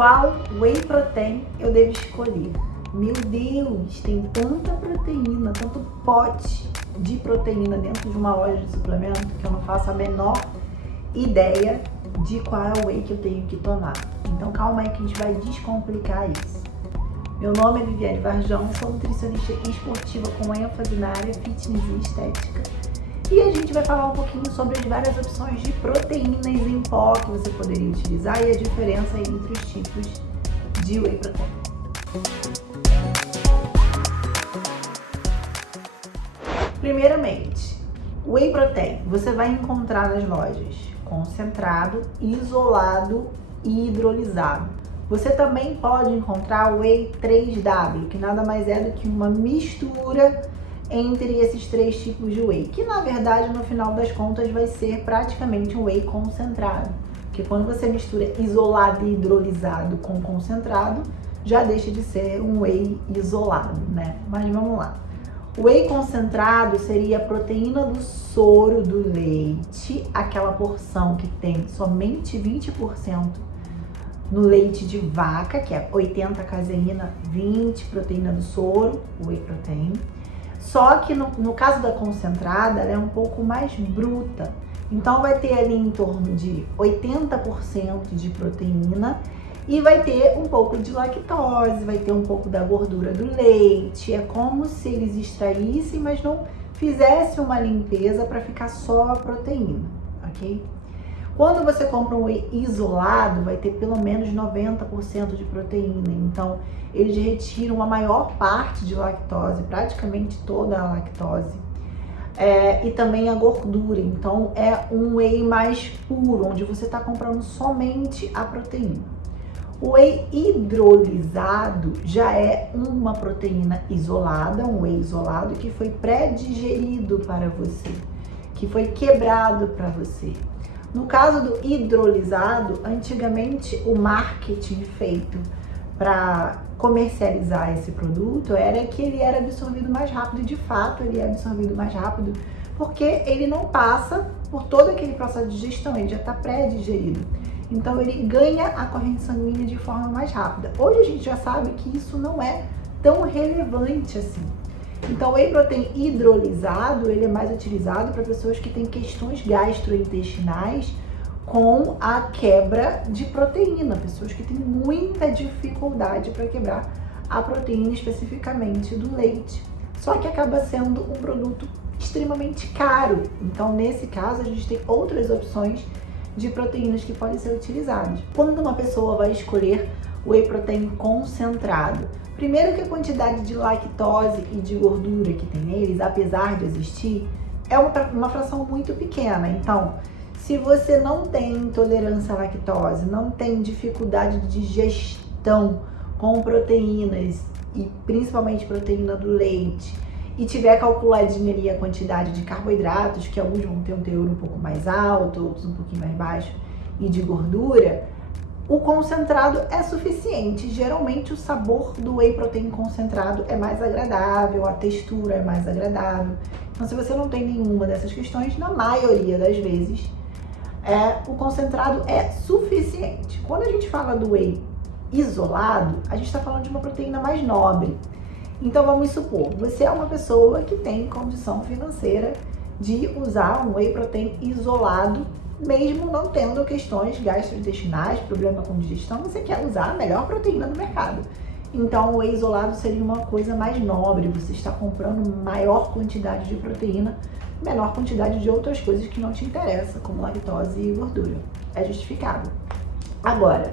qual whey protein eu devo escolher. Meu Deus, tem tanta proteína, tanto pote de proteína dentro de uma loja de suplemento que eu não faço a menor ideia de qual é o whey que eu tenho que tomar. Então calma aí que a gente vai descomplicar isso. Meu nome é Viviane Varjão, sou nutricionista esportiva com ênfase na área fitness e estética. E a gente vai falar um pouquinho sobre as várias opções de proteínas em pó que você poderia utilizar e a diferença entre os tipos de whey protein. Primeiramente, whey protein você vai encontrar nas lojas concentrado, isolado e hidrolisado. Você também pode encontrar o whey 3W, que nada mais é do que uma mistura entre esses três tipos de whey, que na verdade no final das contas vai ser praticamente um whey concentrado, porque quando você mistura isolado e hidrolisado com concentrado, já deixa de ser um whey isolado, né? Mas vamos lá. O whey concentrado seria a proteína do soro do leite, aquela porção que tem somente 20% no leite de vaca, que é 80 caseína, 20 proteína do soro, whey protein. Só que no caso da concentrada, ela é um pouco mais bruta. Então vai ter ali em torno de 80% de proteína e vai ter um pouco de lactose, vai ter um pouco da gordura do leite. É como se eles extraíssem, mas não fizessem uma limpeza para ficar só a proteína, ok? Quando você compra um whey isolado, vai ter pelo menos 90% de proteína. Então, eles retiram a maior parte de lactose, praticamente toda a lactose. E também a gordura. Então, é um whey mais puro, onde você está comprando somente a proteína. O whey hidrolisado já é uma proteína isolada, um whey isolado que foi pré-digerido para você, que foi quebrado para você. No caso do hidrolisado, antigamente o marketing feito para comercializar esse produto era que ele era absorvido mais rápido, e de fato ele é absorvido mais rápido porque ele não passa por todo aquele processo de digestão, ele já está pré-digerido. Então ele ganha a corrente sanguínea de forma mais rápida. Hoje a gente já sabe que isso não é tão relevante assim. Então o whey protein hidrolisado, ele é mais utilizado para pessoas que têm questões gastrointestinais com a quebra de proteína, pessoas que têm muita dificuldade para quebrar a proteína, especificamente do leite. Só que acaba sendo um produto extremamente caro. Então nesse caso a gente tem outras opções de proteínas que podem ser utilizadas. Quando uma pessoa vai escolher o whey protein concentrado, primeiro que a quantidade de lactose e de gordura que tem neles, apesar de existir, é uma fração muito pequena. Então, se você não tem intolerância à lactose, não tem dificuldade de digestão com proteínas, e principalmente proteína do leite, e tiver calculadinha ali a quantidade de carboidratos, que alguns vão ter um teor um pouco mais alto, outros um pouquinho mais baixo, e de gordura, o concentrado é suficiente. Geralmente o sabor do whey protein concentrado é mais agradável, a textura é mais agradável. Então se você não tem nenhuma dessas questões, na maioria das vezes, o concentrado é suficiente. Quando a gente fala do whey isolado, a gente está falando de uma proteína mais nobre. Então vamos supor, você é uma pessoa que tem condição financeira de usar um whey protein isolado, mesmo não tendo questões gastrointestinais, problema com digestão, você quer usar a melhor proteína do mercado. Então o whey isolado seria uma coisa mais nobre, você está comprando maior quantidade de proteína, menor quantidade de outras coisas que não te interessam, como lactose e gordura. É justificável. Agora,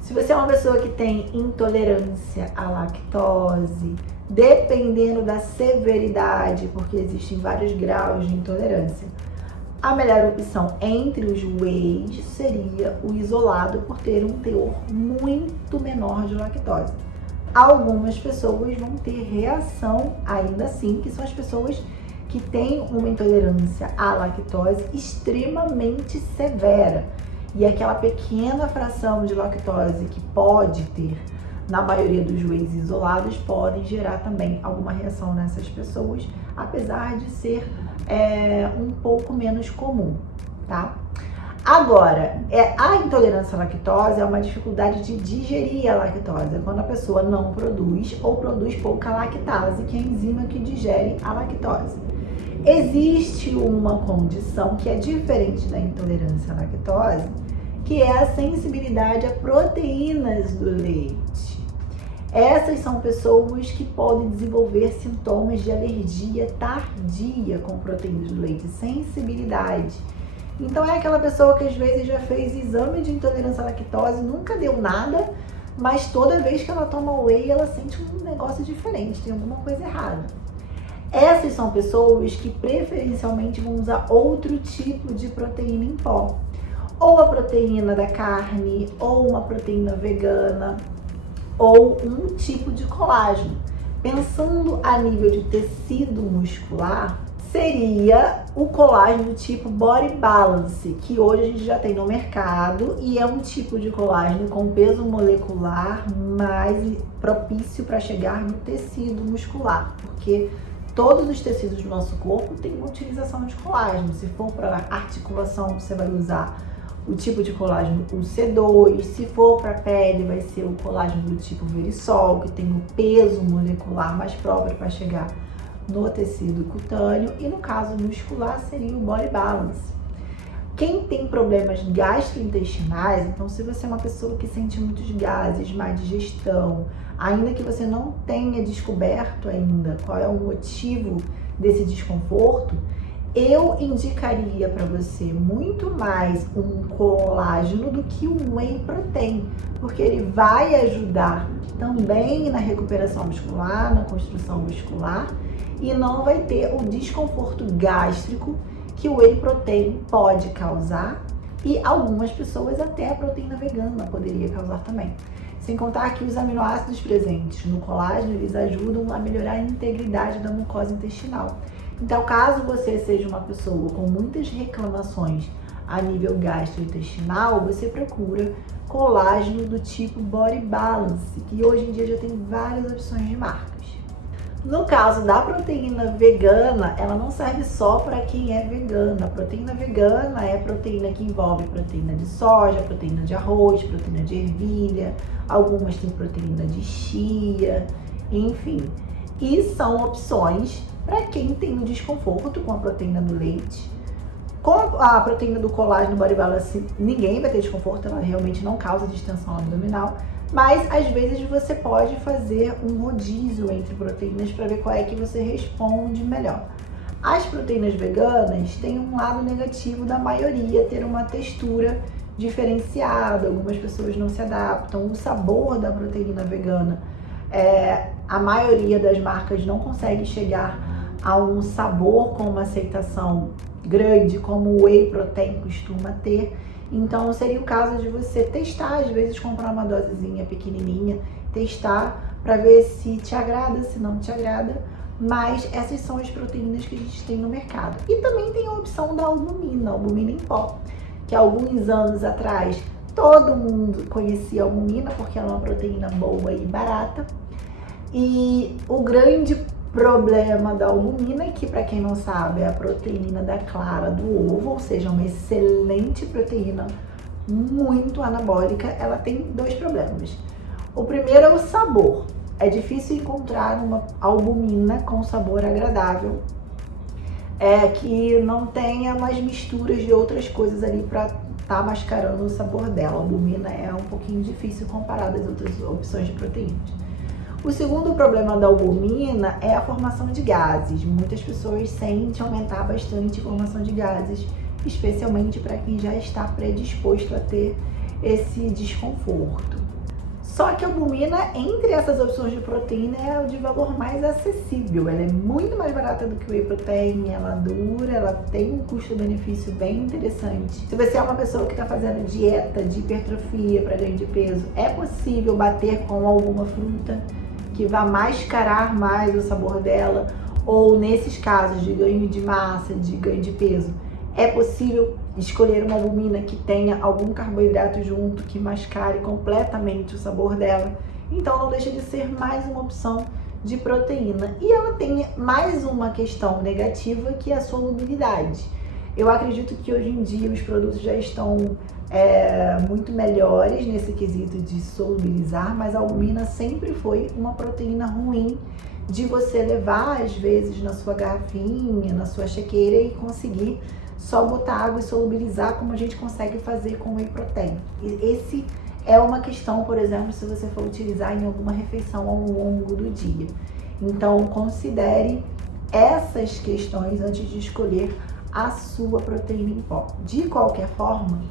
se você é uma pessoa que tem intolerância à lactose, dependendo da severidade, porque existem vários graus de intolerância, a melhor opção entre os wheys seria o isolado, por ter um teor muito menor de lactose. Algumas pessoas vão ter reação ainda assim, que são as pessoas que têm uma intolerância à lactose extremamente severa. E aquela pequena fração de lactose que pode ter na maioria dos wheys isolados podem gerar também alguma reação nessas pessoas, apesar de ser um pouco menos comum, tá? Agora, a intolerância à lactose é uma dificuldade de digerir a lactose, é quando a pessoa não produz ou produz pouca lactase, que é a enzima que digere a lactose. Existe uma condição que é diferente da intolerância à lactose, que é a sensibilidade a proteínas do leite. Essas são pessoas que podem desenvolver sintomas de alergia tardia com proteínas do leite, sensibilidade. Então é aquela pessoa que às vezes já fez exame de intolerância à lactose, nunca deu nada, mas toda vez que ela toma whey, ela sente um negócio diferente, tem alguma coisa errada. Essas são pessoas que preferencialmente vão usar outro tipo de proteína em pó. Ou a proteína da carne, ou uma proteína vegana, ou um tipo de colágeno. Pensando a nível de tecido muscular, seria o colágeno do tipo Body Balance, que hoje a gente já tem no mercado e é um tipo de colágeno com peso molecular mais propício para chegar no tecido muscular, porque todos os tecidos do nosso corpo têm uma utilização de colágeno. Se for para articulação, você vai usar o tipo de colágeno o C2, se for para pele, vai ser o colágeno do tipo Verisol, que tem o peso molecular mais próprio para chegar no tecido cutâneo, e no caso muscular seria o Body Balance. Quem tem problemas gastrointestinais, então se você é uma pessoa que sente muitos gases, má digestão, ainda que você não tenha descoberto ainda qual é o motivo desse desconforto, eu indicaria para você muito mais um colágeno do que um whey protein, porque ele vai ajudar também na recuperação muscular, na construção muscular, e não vai ter o desconforto gástrico que o whey protein pode causar, e algumas pessoas até a proteína vegana poderia causar também. Sem contar que os aminoácidos presentes no colágeno, eles ajudam a melhorar a integridade da mucosa intestinal. Então, caso você seja uma pessoa com muitas reclamações a nível gastrointestinal, você procura colágeno do tipo Body Balance, que hoje em dia já tem várias opções de marcas. No caso da proteína vegana, ela não serve só para quem é vegana. A proteína vegana é proteína que envolve proteína de soja, proteína de arroz, proteína de ervilha, algumas têm proteína de chia, enfim. E são opções para quem tem um desconforto com a proteína do leite. Com a proteína do colágeno Body Balance, ninguém vai ter desconforto, ela realmente não causa distensão abdominal. Mas às vezes você pode fazer um rodízio entre proteínas para ver qual é que você responde melhor. As proteínas veganas têm um lado negativo da maioria, ter uma textura diferenciada, algumas pessoas não se adaptam. O sabor da proteína vegana, a maioria das marcas não consegue chegar a um sabor com uma aceitação grande como o whey protein costuma ter. Então seria o caso de você testar, às vezes comprar uma dosezinha pequenininha, testar para ver se te agrada, se não te agrada, mas essas são as proteínas que a gente tem no mercado. E também tem a opção da albumina, albumina em pó, que há alguns anos atrás todo mundo conhecia a albumina porque ela é uma proteína boa e barata. E o grande problema da albumina é que, para quem não sabe, é a proteína da clara do ovo, ou seja, uma excelente proteína, muito anabólica. Ela tem dois problemas. O primeiro é o sabor. É difícil encontrar uma albumina com sabor agradável, que não tenha umas misturas de outras coisas ali para estar mascarando o sabor dela. A albumina é um pouquinho difícil comparado às outras opções de proteínas. O segundo problema da albumina é a formação de gases. Muitas pessoas sentem aumentar bastante a formação de gases, especialmente para quem já está predisposto a ter esse desconforto. Só que a albumina, entre essas opções de proteína, é a de valor mais acessível. Ela é muito mais barata do que o whey protein, ela dura, ela tem um custo-benefício bem interessante. Se você é uma pessoa que está fazendo dieta de hipertrofia para ganho de peso, é possível bater com alguma fruta que vá mascarar mais o sabor dela, ou nesses casos de ganho de massa, de ganho de peso, é possível escolher uma albumina que tenha algum carboidrato junto, que mascare completamente o sabor dela. Então não deixa de ser mais uma opção de proteína. E ela tem mais uma questão negativa, que é a solubilidade. Eu acredito que hoje em dia os produtos já estão muito melhores nesse quesito de solubilizar, mas a albumina sempre foi uma proteína ruim de você levar, às vezes, na sua garrafinha, na sua chequeira e conseguir só botar água e solubilizar como a gente consegue fazer com whey protein. Esse é uma questão, por exemplo, se você for utilizar em alguma refeição ao longo do dia. Então, considere essas questões antes de escolher a sua proteína em pó. De qualquer forma,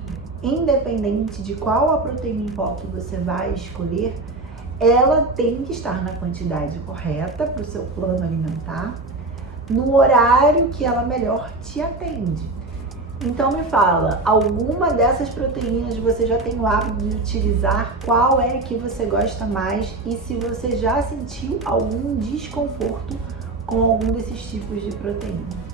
independente de qual a proteína em pó que você vai escolher, ela tem que estar na quantidade correta para o seu plano alimentar, no horário que ela melhor te atende. Então me fala, alguma dessas proteínas você já tem o hábito de utilizar? Qual é que você gosta mais? E se você já sentiu algum desconforto com algum desses tipos de proteína?